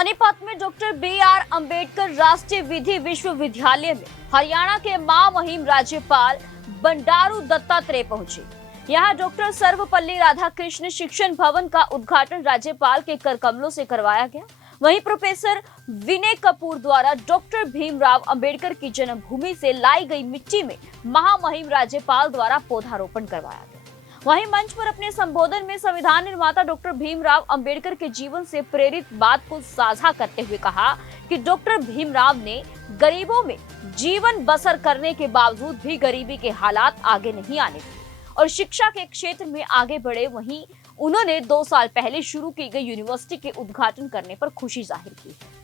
सोनीपत में doctor B R. Ambedkar राष्ट्रीय विधि विश्वविद्यालय में हरियाणा के महामहिम राज्यपाल बंडारू दत्तात्रेय पहुंचे। यहां डॉक्टर सर्वपल्ली राधाकृष्ण शिक्षण भवन का उद्घाटन राज्यपाल के कर कमलों से करवाया गया। वहीं प्रोफेसर विनय कपूर द्वारा डॉक्टर भीमराव अंबेडकर की जन्मभूमि से लाई गई मिट्टी में महामहिम राज्यपाल द्वारा पौधारोपण करवाया गया। वहीं मंच पर अपने संबोधन में संविधान निर्माता डॉक्टर भीमराव अंबेडकर के जीवन से प्रेरित बात को साझा करते हुए कहा कि डॉक्टर भीमराव ने गरीबों में जीवन बसर करने के बावजूद भी गरीबी के हालात आगे नहीं आने दिए और शिक्षा के क्षेत्र में आगे बढ़े। वहीं उन्होंने 2 साल पहले शुरू की गई यूनिवर्सिटी के उद्घाटन करने पर खुशी जाहिर की है।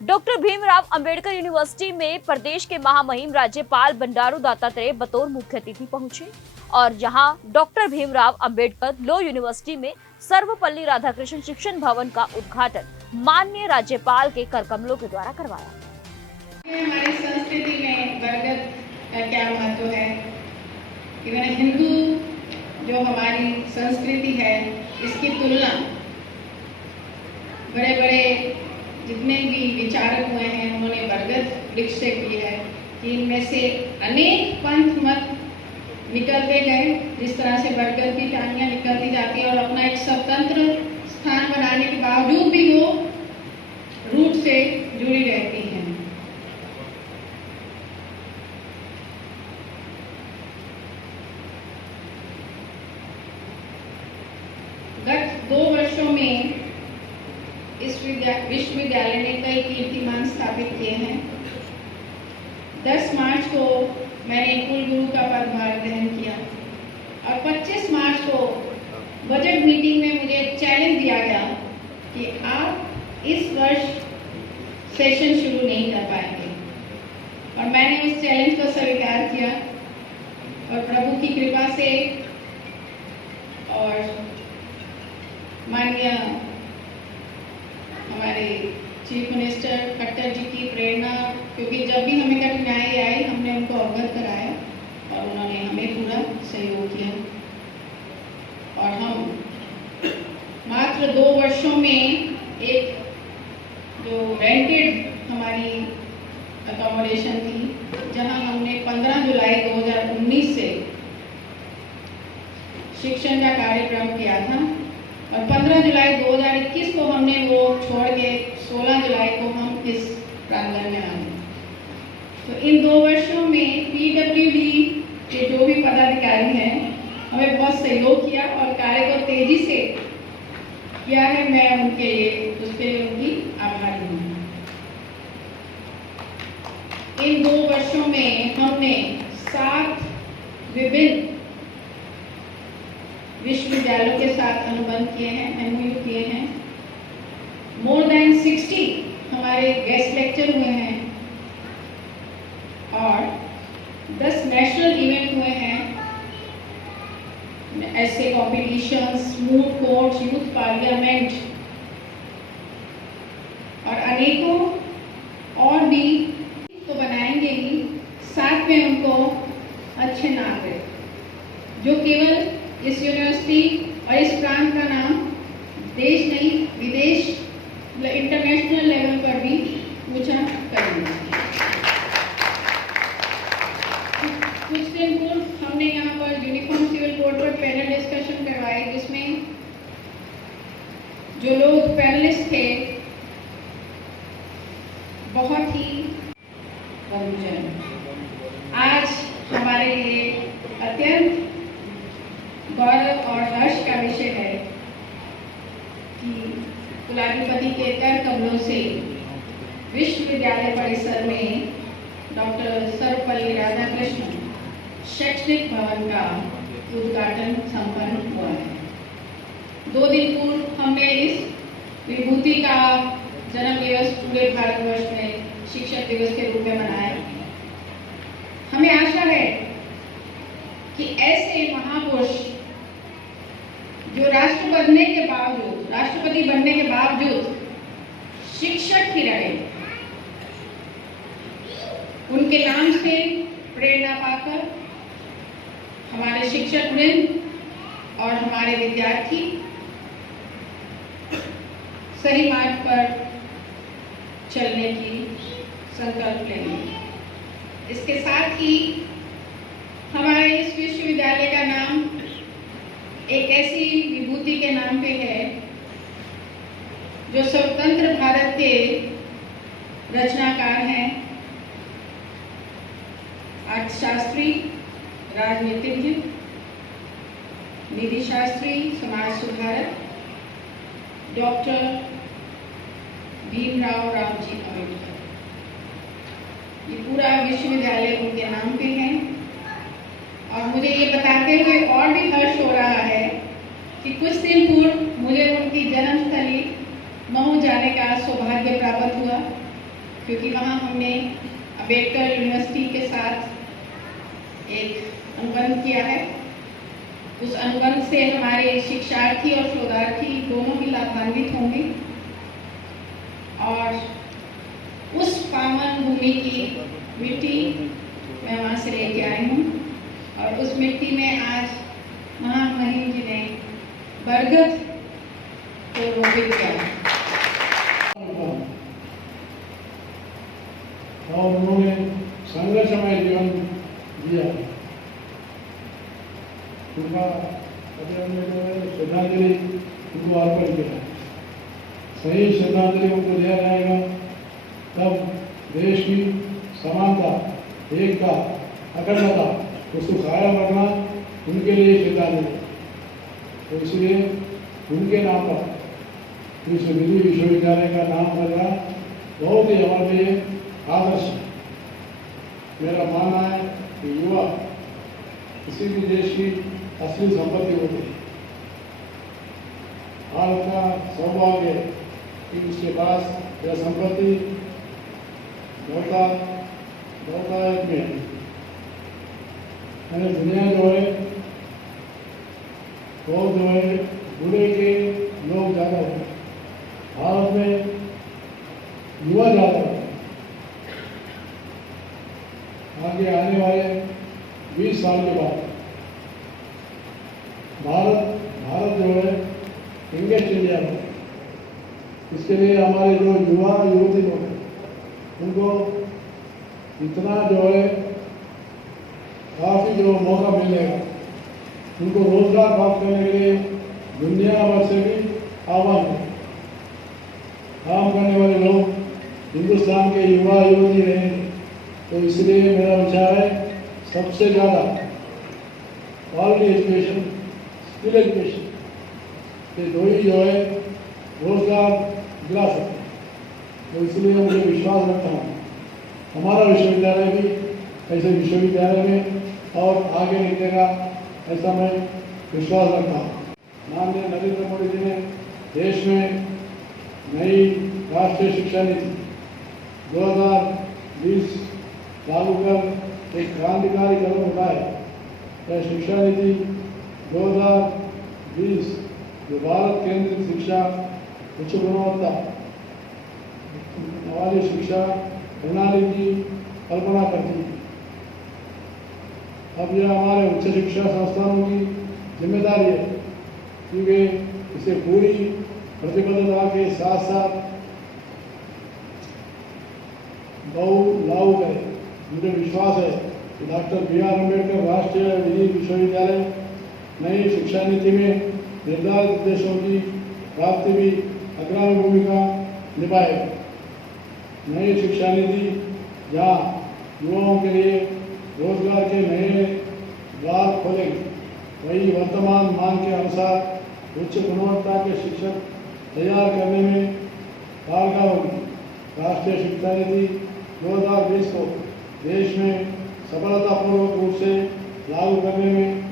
डॉक्टर भीमराव अंबेडकर यूनिवर्सिटी में प्रदेश के महामहिम राज्यपाल बंडारू दत्तात्रेय बतौर मुख्य अतिथि पहुंचे और जहां doctor Bhimrao Ambedkar law university में सर्वपल्ली राधाकृष्ण शिक्षण भवन का उद्घाटन माननीय राज्यपाल के कर कमलों के द्वारा करवाया। हमारी संस्कृति में बरगद का क्या महत्व है? इवन हिंदू जो हमारी संस्कृति है, इसकी तुलना बड़े बड़े जितने भी विचारक हुए हैं उन्होंने बरगद वृक्ष से की है कि इनमें से अनेक पंथ मत निकलते गए। जिस तरह से बरगद की टहनियाँ निकलती जाती है और अपना एक स्वतंत्र स्थान बनाने के बावजूद भी वो रूट से जुड़ी रहती हैं। गत 2 वर्षों में इस विश्वविद्यालय ने कई कीर्तिमान स्थापित किए हैं। 10 मार्च को मैंने कुलगुरु का पदभार ग्रहण किया और 25 मार्च को बजट मीटिंग में मुझे चैलेंज दिया गया कि आप इस वर्ष सेशन शुरू नहीं कर पाएंगे और मैंने उस चैलेंज को स्वीकार किया और प्रभु की कृपा से और माननीय हमारे चीफ मिनिस्टर खट्टर जी की प्रेरणा, क्योंकि जब भी हमें कठिनाई आई हमने उनको अवगत कराया और उन्होंने हमें पूरा सहयोग किया और हम मात्र 2 वर्षों में एक जो रेंटेड हमारी अकोमोडेशन थी, जहां हमने 15 जुलाई 2019 से शिक्षण का कार्यक्रम किया था और 15 जुलाई 2021 को हमने वो छोड़ के 16 जुलाई को हम इस प्रांगण में आए। तो इन 2 वर्षों में पीडब्ल्यूडी के जो भी पदाधिकारी हैं हमें बहुत सहयोग किया और कार्य को तेजी से किया है। मैं उनके उसके लिए उनकी आभारी हूँ। इन 2 वर्षों में हमने 7 विभिन्न विश्वविद्यालयों के साथ अनुबंध किए हैं, एमओयू किए हैं। मोर देन 60 हमारे गेस्ट लेक्चर हुए हैं और 10 नेशनल इवेंट हुए हैं, ऐसे competitions, mood courts, youth parliament और अनेकों और भी तो बनाएंगे ही, साथ में उनको अच्छे नागरिक जो केवल इस यूनिवर्सिटी और इस प्रांत का नाम देश नहीं विदेश इंटरनेशनल लेवल पर भी ऊंचा करेंगे। कुछ दिन पूर्व हमने यहाँ पर यूनिफॉर्म सिविल कोड पर पैनल डिस्कशन करवाए, जिसमें जो लोग पैनलिस्ट थे बहुत ही बहुजन। आज हमारे लिए अत्यंत गौरव और हर्ष का विषय है कि कुलाधिपति के कर कमलों से विश्वविद्यालय परिसर में डॉक्टर सर्वपल्ली राधाकृष्ण शैक्षणिक भवन का उद्घाटन संपन्न हुआ है। 2 दिन पूर्व हमने इस विभूति का जन्म दिवस पूरे भारतवर्ष में शिक्षक दिवस के रूप में मनाया। हमें आशा है कि ऐसे महापुरुष जो राष्ट्रपति बनने के बावजूद शिक्षक ही रहे, उनके नाम से प्रेरणा पाकर हमारे शिक्षक वृंद और हमारे विद्यार्थी सही मार्ग पर चलने की संकल्प लेंगे। इसके साथ ही हमारे इस विश्वविद्यालय का नाम एक ऐसी विभूति के नाम पे है जो स्वतंत्र भारत के रचनाकार हैं, अर्थशास्त्री, राजनीतिज्ञ, नीति शास्त्री, समाज सुधारक डॉक्टर भीमराव रामजी अम्बेडकर। ये पूरा विश्वविद्यालय उनके नाम पे है और मुझे ये बताते हुए और भी हर्ष हो रहा है कि कुछ दिन पूर्व मुझे उनकी जन्मस्थली मऊ जाने का सौभाग्य प्राप्त हुआ, क्योंकि वहाँ हमने अम्बेडकर यूनिवर्सिटी के साथ एक अनुबंध किया है। उस अनुबंध से हमारे शिक्षार्थी और शोधार्थी दोनों ही लाभान्वित होंगे और उस पावन भूमि की मिट्टी मैं वहाँ से लेके आई हूँ और उस मिट्टी में आज महामहिम जी ने बरगद को रोपित किया और उन्होंने संघर्षमय जीवन जिया। उनका श्रद्धांजलि उनको अर्पण किया। सही श्रद्धांजलि उनको दिया जाएगा तब देश की समानता, एकता, अखंडता उसको कायम रखना उनके लिए श्रद्धांजलि। तो इसलिए उनके नाम पर इस विधि विश्वविद्यालय का नाम रखना बहुत ही हमारे लिए आदर्श है। मेरा मानना है कि युवा किसी भी देश की असली संपत्ति होती है। भारत का सौभाग्य है कि उसके पास यह संपत्ति बहुतायत में है। दुनिया जो है वो जो है बूढ़े के लोग ज़्यादा होते हैं, भारत में युवा ज़्यादा होते हैं। आगे आने वाले 20 साल के बाद भारत जो है इंगेस्ट इंडिया में, इसके लिए हमारे जो युवा युवती लोग हैं उनको इतना जो है काफ़ी जो मौका मिलेगा, उनको रोजगार प्राप्त करने के लिए दुनिया भर से भी आह्वान है। काम करने वाले लोग हिंदुस्तान के युवा युवती रहेंगे, तो इसलिए मेरा विचार है सबसे ज़्यादा क्वालिटी एजुकेशन, स्किल एजुकेशन ये दो ही जो है रोजगार दिला सकते हैं। तो इसलिए मुझे विश्वास रखता हूँ हमारा विश्वविद्यालय भी ऐसे विश्वविद्यालय में और आगे निकलेगा, ऐसा मैं विश्वास रखता हूँ। माननीय नरेंद्र मोदी जी ने देश में नई राष्ट्रीय शिक्षा नीति 2020 लागू कर एक क्रांतिकारी कदम उठाया। यह शिक्षा नीति 2020 जो भारत केंद्रित शिक्षा, उच्च गुणवत्ता वाली शिक्षा प्रणाली की कल्पना करती है। अब यह हमारे उच्च शिक्षा संस्थानों की जिम्मेदारी है कि वे इसे पूरी प्रतिबद्धता के साथ साथ लागू करें। मुझे विश्वास है कि डॉक्टर बी.आर. अम्बेडकर राष्ट्रीय विधि विश्वविद्यालय नई शिक्षा नीति में निर्धारित उद्देश्यों की प्राप्ति भी अग्रणी भूमिका निभाएगा। नई शिक्षा नीति जहाँ युवाओं के लिए रोजगार के नए द्वार खोलेगी, वही वर्तमान मांग के अनुसार उच्च गुणवत्ता के शिक्षक तैयार करने में कारगर होगी। राष्ट्रीय शिक्षा नीति 2020 को देश में सफलतापूर्वक रूप से लागू करने में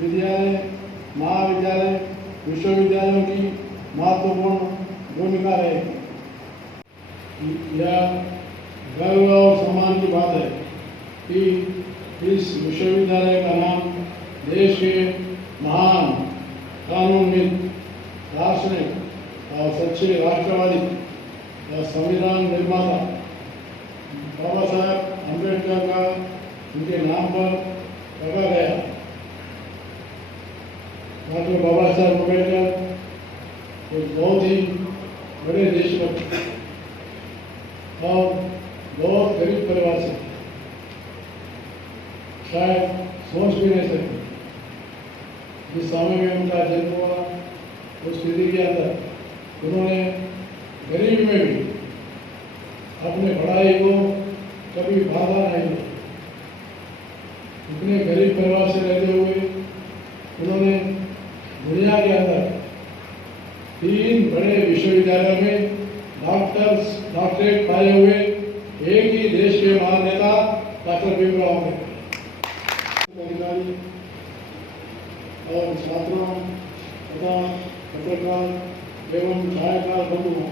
विद्यालय, महाविद्यालय, विश्वविद्यालयों की महत्वपूर्ण भूमिका रहेगी। यह गर्व और सम्मान की बात है कि इस विश्वविद्यालय का नाम देश के महान कानूनविद, दार्शनिक और सच्चे राष्ट्रवादी और संविधान निर्माता बाबा साहब अम्बेडकर का उनके नाम पर रखा गया। डॉक्टर बाबा साहब अम्बेडकर एक बहुत ही बड़े देशभक्त और बहुत गरीब परिवार से, शायद सोच भी नहीं सकते। जिस समय में उनका जन्म हुआ उस विधि के अंदर उन्होंने गरीबी में भी अपने पढ़ाई को कभी बाधा नहीं दी। इतने गरीब परिवार से रहते हुए उन्होंने दुनिया के अंदर 3 बड़े विश्वविद्यालयों में डॉक्टरेट पाए हुए एक ही देश के महान नेता डॉक्टर भीमराव अम्बेडकर अधिकारी और छात्रों तथा पत्रकार एवं छायाकार बंधुओं,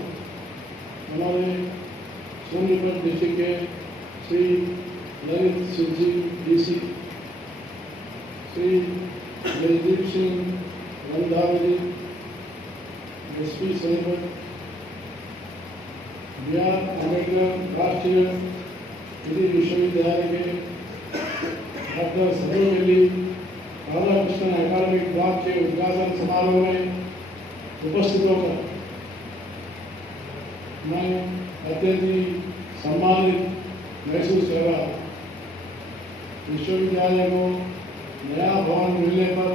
हमारे सोनीपत डिस्ट्रिक्ट के श्री ललित सिंह जी DC, श्री जयदीप सिंह रंधावे जी SP सोनीपत, BR अम्बेडकर राष्ट्रीय विधि विश्वविद्यालय के डॉक्टर सर्वपल्ली राधाकृष्णन अकादमिक ब्लॉक के उद्घाटन समारोह में उपस्थित होकर मैं अत्यंत ही सम्मानित महसूस कर रहा हूँ। विश्वविद्यालय को नया भवन मिलने पर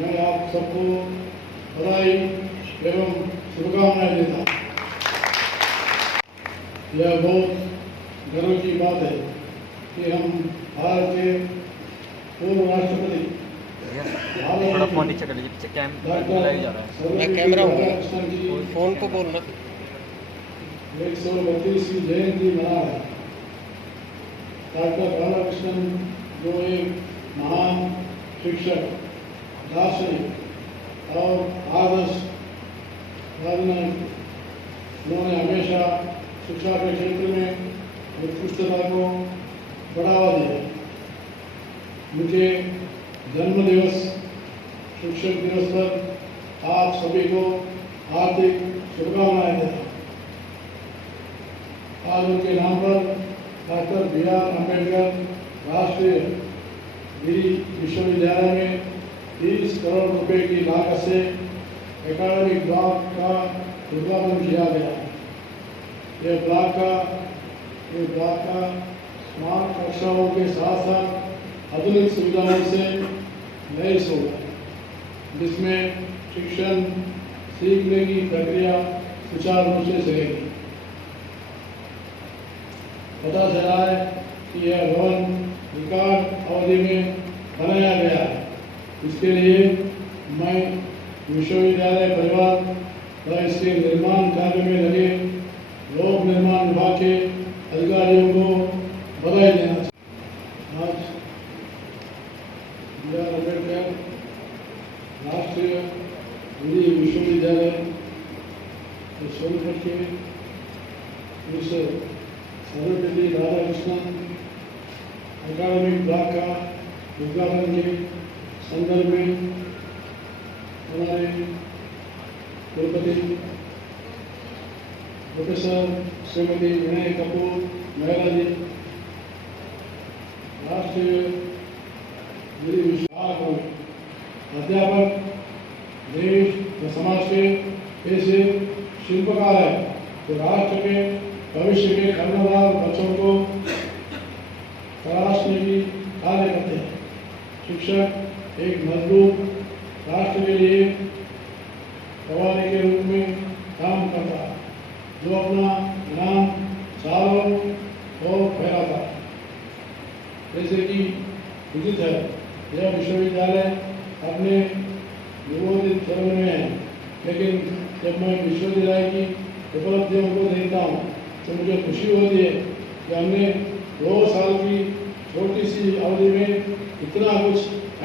मैं आप सबको बधाई एवं शुभकामनाएं देता हूँ। यह बहुत गर्व की बात है कि हम भारत के पूर्व राष्ट्रपति थोड़ा फोन नीचे कर लीजिए, कैमरा जा रहा है। मैं कैमरा फोन को बोलना 132वीं जयंती मना रहे। डॉक्टर राधाकृष्णन जो एक महान शिक्षक, दार्शनिक और आदर्श राजनयिक, उन्होंने हमेशा शिक्षा के क्षेत्र में उत्कृष्टता को बढ़ावा दिया। मुझे जन्म दिवस शिक्षक दिवस पर आप सभी को हार्दिक शुभकामनाएं देता हूँ। आज उनके नाम पर डॉक्टर BR अम्बेडकर राष्ट्रीय विधि विश्वविद्यालय में 30 करोड़ रुपए की लागत से एकेडमिक ब्लॉक का उद्घाटन किया गया। यह ब्लॉक का स्मार्ट कक्षाओं के साथ साथ आधुनिक सुविधाओं से लैस होगा, जिसमें शिक्षण सीखने की प्रक्रिया सुचारू रूप से चलेगी। पता चला है कि यह भवन रिकॉर्ड अवधि में बनाया गया है। इसके लिए मैं विश्वविद्यालय परिवार व इसके निर्माण कार्य में लगे लोक निर्माण विभाग के अधिकारियों को बधाई देना चाहता हूँ। आज BR अम्बेडकर राष्ट्रीय विधि विश्वविद्यालय सोनीपत के इस सर्वपल्ली राधाकृष्णन अकादमिक ब्लॉक का उद्घाटन के संदर्भ में हमारे कुलपति प्रोफेसर श्रीमती विनय कपूर महिला जी, राष्ट्रीय विधि विश्वविद्यालय अध्यापक देश व समाज के ऐसे शिल्पकार है जो राष्ट्र के भविष्य के कर्मदार बच्चों को तराशने की कार्य करते हैं। शिक्षक एक मजबूत राष्ट्र के लिए कवाली के रूप में काम करता है, जो अपना ज्ञान चारों ओर फैलाता है। जैसे कि उचित है, यह विश्वविद्यालय अपने निबोधित चरण में है, लेकिन जब मैं विश्वविद्यालय की उपलब्धियों को देखता हूँ तो मुझे खुशी होती है कि हमने 2 साल की छोटी सी अवधि में इतना कुछ